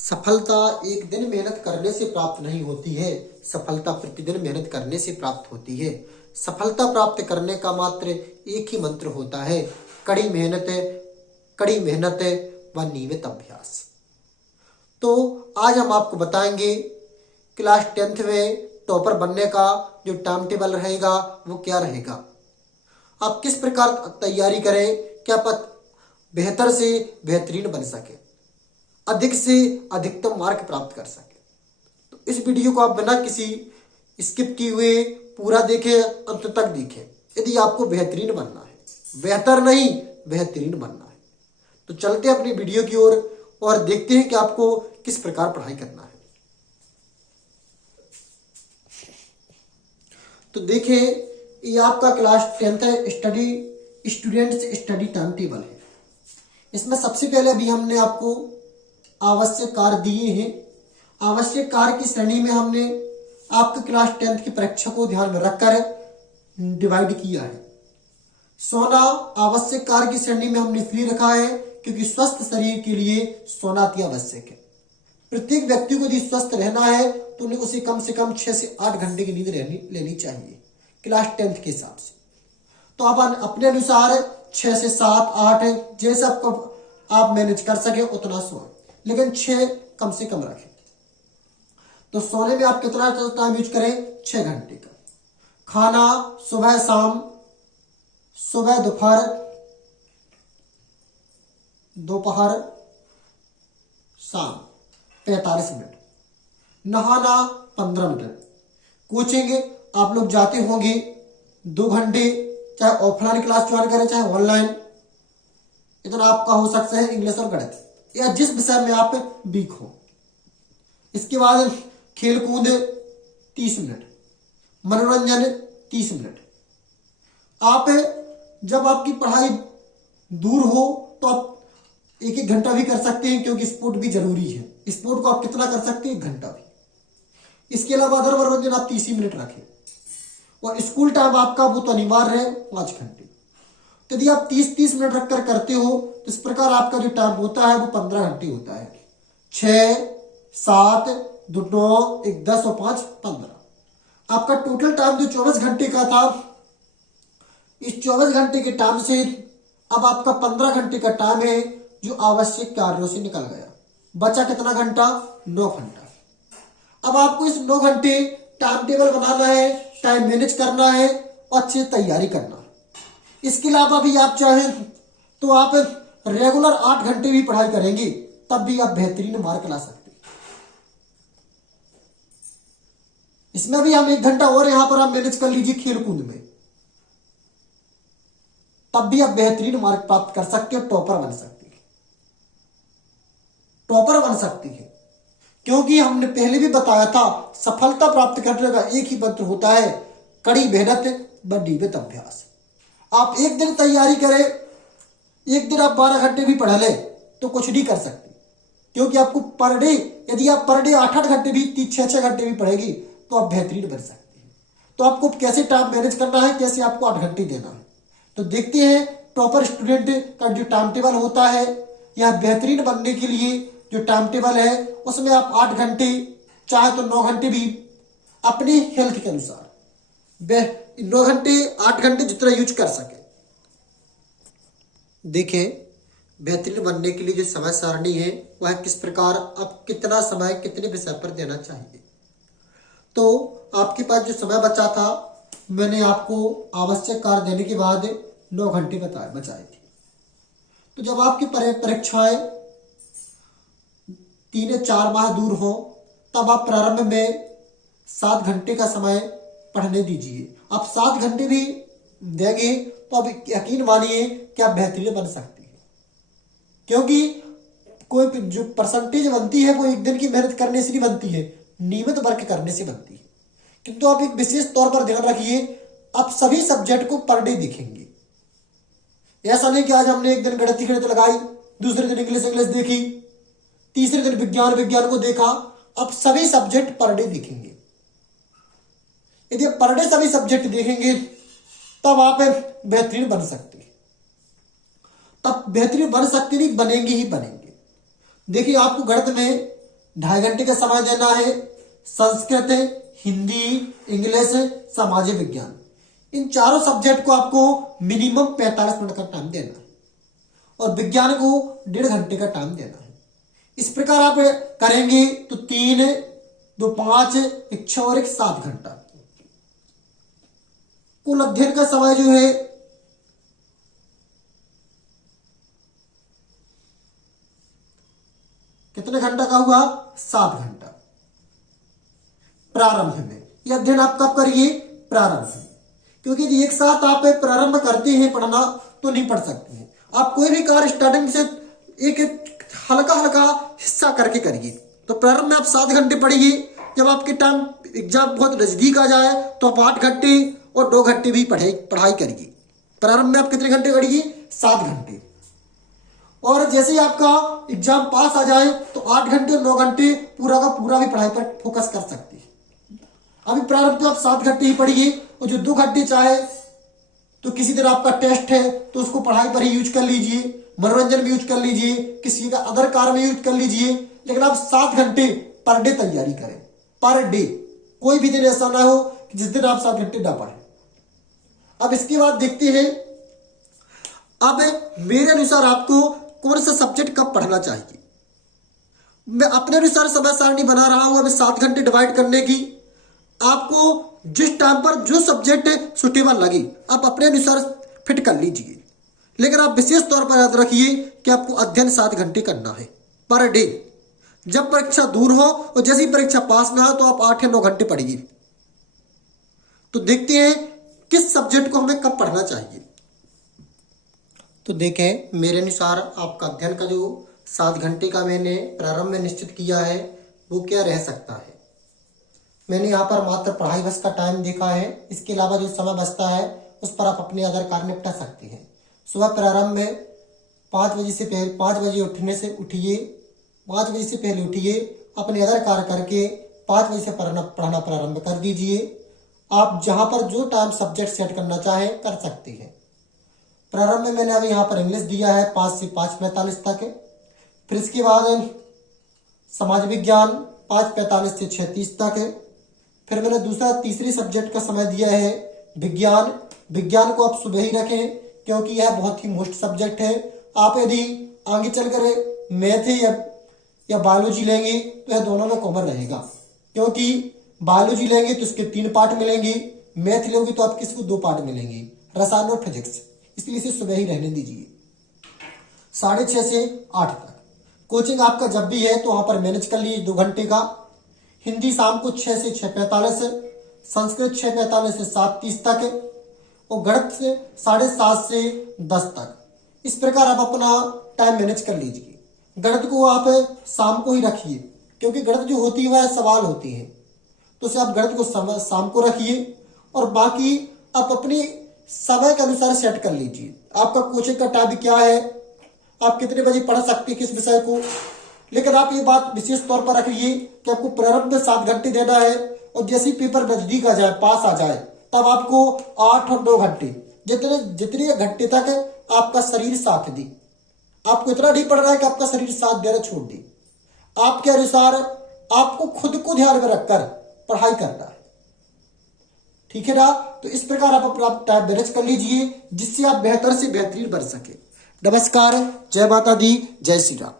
सफलता एक दिन मेहनत करने से प्राप्त नहीं होती है। सफलता प्रतिदिन मेहनत करने से प्राप्त होती है। सफलता प्राप्त करने का मात्र एक ही मंत्र होता है, कड़ी मेहनत व नियमित अभ्यास। तो आज हम आपको बताएंगे क्लास 10th में टॉपर बनने का जो टाइम टेबल रहेगा वो क्या रहेगा, आप किस प्रकार तैयारी करें कि आप बेहतर से बेहतरीन बन सके, अधिक से अधिकतम मार्क प्राप्त कर सके। तो इस वीडियो को आप बिना किसी स्किप किए हुए पूरा देखें, अंत तक देखें यदि आपको बेहतरीन बनना है, बेहतर नहीं बेहतरीन बनना है। तो चलते हैं अपनी वीडियो की ओर और देखते हैं कि आपको किस प्रकार पढ़ाई करना है। तो देखें, ये आपका class 10th students study time table है। इसमें सबसे पहले अभी हमने आपको आवश्यक कार्य दिए हैं। आवश्यक कार्य की श्रेणी में हमने आपके क्लास 10th की परीक्षा को ध्यान में रखकर डिवाइड किया है। सोना आवश्यक कार्य की श्रेणी में हमने इसलिए रखा है क्योंकि स्वस्थ शरीर के लिए सोना अति आवश्यक है। प्रत्येक व्यक्ति को यदि स्वस्थ रहना है तो उन्हें उसे कम से कम 6 से 8 घंटे की नींद लेनी चाहिए क्लास 10th के हिसाब से। तो आप अपने अनुसार 6 से 7 8 जैसे आप मैनेज कर सके उतना सोएं, लेकिन 6 कम से कम रखें। तो सोने में आप कितना टाइम यूज करें? 6 घंटे का। खाना सुबह शाम, सुबह दोपहर शाम 45 मिनट। नहाना 15 मिनट। कोचिंग आप लोग जाते होंगे 2 घंटे, चाहे ऑफलाइन क्लास ज्वाइन करें चाहे ऑनलाइन। इतना आपका हो सकता है इंग्लिश और गणित या जिस विषय में आप वीक हो। इसके बाद खेल कूद 30 मिनट, मनोरंजन 30 मिनट। आप जब आपकी पढ़ाई दूर हो तो आप 1-1 घंटा भी कर सकते हैं, क्योंकि स्पोर्ट भी जरूरी है। स्पोर्ट को आप कितना कर सकते हैं? 1 घंटा भी। इसके अलावा अदर मनोरंजन आप 30 मिनट रखें। और स्कूल टाइम आपका वो तो अनिवार्य है 5 घंटे। तो यदि आप 30-30 मिनट रखकर करते हो तो इस प्रकार आपका जो टाइम होता है वो 15 घंटे होता है। 6 7 2 9 1 10 और 5 15। आपका टोटल टाइम जो 24 घंटे का था, इस 24 घंटे के टाइम से अब आपका 15 घंटे का टाइम है जो आवश्यक कार्यों से निकल गया। बचा कितना घंटा? 9 घंटा। अब आपको इस 9 घंटे टाइम टेबल बनाना है, टाइम मैनेज करना है और अच्छी तैयारी करना है। इसके अलावा भी आप चाहें तो आप रेगुलर 8 घंटे भी पढ़ाई करेंगे तब भी आप बेहतरीन मार्क ला सकते हैं। इसमें भी हम 1 घंटा और यहां पर आप मैनेज कर लीजिए खेल कूद में, तब भी आप बेहतरीन मार्क प्राप्त कर सकते हो, टॉपर बन सकते हैं। टॉपर बन सकती है क्योंकि हमने पहले भी बताया था सफलता प्राप्त करने का एक ही मंत्र होता है, कड़ी मेहनत व नियमित अभ्यास। आप एक दिन तैयारी करें, एक दिन आप 12 घंटे भी पढ़ ले तो कुछ नहीं कर सकते, क्योंकि आपको पर डे यदि आप पर डे 8-8 घंटे भी 6-6 घंटे भी पढ़ेगी तो आप बेहतरीन बन सकते हैं। तो आपको कैसे टाइम मैनेज करना है, कैसे आपको 8 घंटे देना है। तो देखते हैं टॉपर स्टूडेंट का जो टाइम टेबल होता है या बेहतरीन बनने के लिए जो टाइम टेबल है उसमें आप 8 घंटे चाहे तो 9 घंटे भी अपनी हेल्थ के अनुसार 9 घंटे 8 घंटे जितना यूज कर सके। देखें, बेहतरीन बनने के लिए जो समय सारणी है वह किस प्रकार, आप कितना समय कितने विषय पर देना चाहिए। तो आपके पास जो समय बचा था, मैंने आपको आवश्यक कार्य देने के बाद 9 घंटे बचाए थे। तो जब आपकी परीक्षाएं 3 या 4 माह दूर हो तब आप प्रारंभ में 7 घंटे का समय पढ़ने दीजिए। आप 7 घंटे भी देंगे तो आप यकीन मानिए कि आप बेहतरीन बन सकते हैं, क्योंकि कोई जो परसेंटेज बनती है वो एक दिन की मेहनत करने से नहीं बनती है, नियमित वर्क करने से बनती है। किंतु आप एक विशेष तौर पर ध्यान रखिए, आप सभी सब्जेक्ट को पर डे दिखेंगे। ऐसा नहीं कि आज हमने एक दिन गणित लगाई, दूसरे दिन इंग्लिश देखी, तीसरे दिन विज्ञान को देखा। अब सभी सब्जेक्ट पर डे दिखेंगे। यदि आप पर डे सभी सब्जेक्ट देखेंगे तब आप बेहतरीन बन सकते हैं। तब बेहतरीन बन सकते नहीं, बनेंगे ही बनेंगे। देखिए, आपको गणित में 2.5 घंटे का समय देना है संस्कृत, हिंदी, इंग्लिश, सामाजिक विज्ञान। इन चारों सब्जेक्ट को आपको मिनिमम 45 मिनट का टाइम देना है और विज्ञान को 1.5 घंटे का टाइम देना है। इस प्रकार आप करेंगे तो 3, 2, 5, 1, 6 और 1, 7 घंटा। कुल अध्ययन का समय जो है कितने घंटा का हुआ? 7 घंटा। प्रारंभ में यह अध्ययन आप कब करिए? प्रारंभ में, क्योंकि एक साथ आप प्रारंभ करते हैं पढ़ना तो नहीं पढ़ सकते हैं। आप कोई भी कार्य स्टार्टिंग से एक हल्का हल्का हिस्सा करके करिए। तो प्रारंभ में आप 7 घंटे पढ़िए। जब आपके टाइम एग्जाम बहुत नजदीक आ जाए तो आप 8 घंटे और 2 घंटे भी पढ़ाई करिए। प्रारंभ में आप कितने घंटे पढ़िए? 7 घंटे। और जैसे ही आपका एग्जाम पास आ जाए तो 8 घंटे और 9 घंटे पूरा का पूरा भी पढ़ाई पर फोकस कर सकते हैं। अभी प्रारंभ में आप 7 घंटे ही पढ़िए और जो 2 घंटे चाहे तो किसी तरह आपका टेस्ट है तो उसको पढ़ाई पर ही यूज कर लीजिए, मनोरंजन में यूज कर लीजिए, किसी का अदर कार्य में यूज कर लीजिए। लेकिन आप 7 घंटे पर डे तैयारी करें, पर डे। कोई भी दिन ऐसा ना हो कि जिस दिन आप 7 घंटे ना पढ़ें। अब इसके बाद देखते हैं, अब मेरे अनुसार आपको कौन सा सब्जेक्ट कब पढ़ना चाहिए। मैं अपने अनुसार समय सारणी बना रहा हूं अभी 7 घंटे डिवाइड करने की। आपको जिस टाइम पर जो सब्जेक्ट सुटेबल लगे आप अपने अनुसार फिट कर लीजिए। लेकिन आप विशेष तौर पर याद रखिए कि आपको अध्ययन 7 घंटे करना है पर डे। जब परीक्षा दूर हो और जैसी परीक्षा पास ना हो तो आप 8 या 9 घंटे पढ़िए। तो देखते हैं किस सब्जेक्ट को हमें कब पढ़ना चाहिए। तो देखें, मेरे अनुसार आपका अध्ययन का जो 7 घंटे का मैंने प्रारंभ में निश्चित किया है वो क्या रह सकता है। मैंने यहाँ पर मात्र पढ़ाई बस का टाइम देखा है। इसके अलावा जो समय बचता है उस पर आप अपने अदर कार्य निपटा सकते हैं। सुबह प्रारंभ में 5 बजे से पहले 5 बजे उठने से उठिए, 5 बजे से पहले उठिए, अपने अदर कार्य करके 5 बजे से पढ़ना प्रारंभ कर दीजिए। आप जहाँ पर जो टाइम सब्जेक्ट सेट करना चाहें कर सकते हैं। प्रारंभ में मैंने अभी यहाँ पर इंग्लिश दिया है 5 से 5:45 तक। फिर इसके बाद समाज विज्ञान 5:45 से 6:30 तक। फिर मैंने दूसरा तीसरी सब्जेक्ट का समय दिया है विज्ञान। विज्ञान को आप सुबह ही रखें क्योंकि यह बहुत ही मोस्ट सब्जेक्ट है। आप यदि आगे चलकर मैथ या बायोलॉजी लेंगे तो यह दोनों में कॉमन रहेगा, क्योंकि बायोलॉजी लेंगे तो इसके 3 पार्ट मिलेंगे, मैथ लोगे तो आपके इसको 2 पार्ट मिलेंगे, रसायन और फिजिक्स। इसलिए इसे सुबह ही रहने दीजिए 6:30 से 8 तक। कोचिंग आपका जब भी है तो वहां पर मैनेज कर लीजिए 2 घंटे का। हिंदी शाम को 6 से 6:45, संस्कृत 6:45 से 7:30 तक और गणित से 7:30 से 10 तक। इस प्रकार आप अपना टाइम मैनेज कर लीजिए। गणित को आप शाम को ही रखिए क्योंकि गणित जो होती है वह सवाल होती है, तो उसे आप गणित को शाम को रखिए और बाकी आप अपनी समय के अनुसार सेट कर लीजिए। आपका कोचिंग का टाइम क्या है, आप कितने बजे पढ़ सकते हैं किस विषय को। लेकिन आप ये बात विशेष तौर पर रखिए कि आपको प्रारंभ में 7 घंटे देना है और जैसे पेपर नजदीक आ जाए, पास आ जाए, तब आपको 8 और 2 घंटे जितने घंटे तक आपका शरीर साथ दे। आपको इतना नहीं पढ़ना है कि आपका शरीर साथ देना छोड़ दे। आपके अनुसार आपको खुद को ध्यान में रखकर पढ़ाई करना है, ठीक है ना। तो इस प्रकार आप अपना टाइम मैनेज कर लीजिए जिससे आप बेहतर से बेहतरीन बन सके। नमस्कार, जय माता दी, जय श्री राम।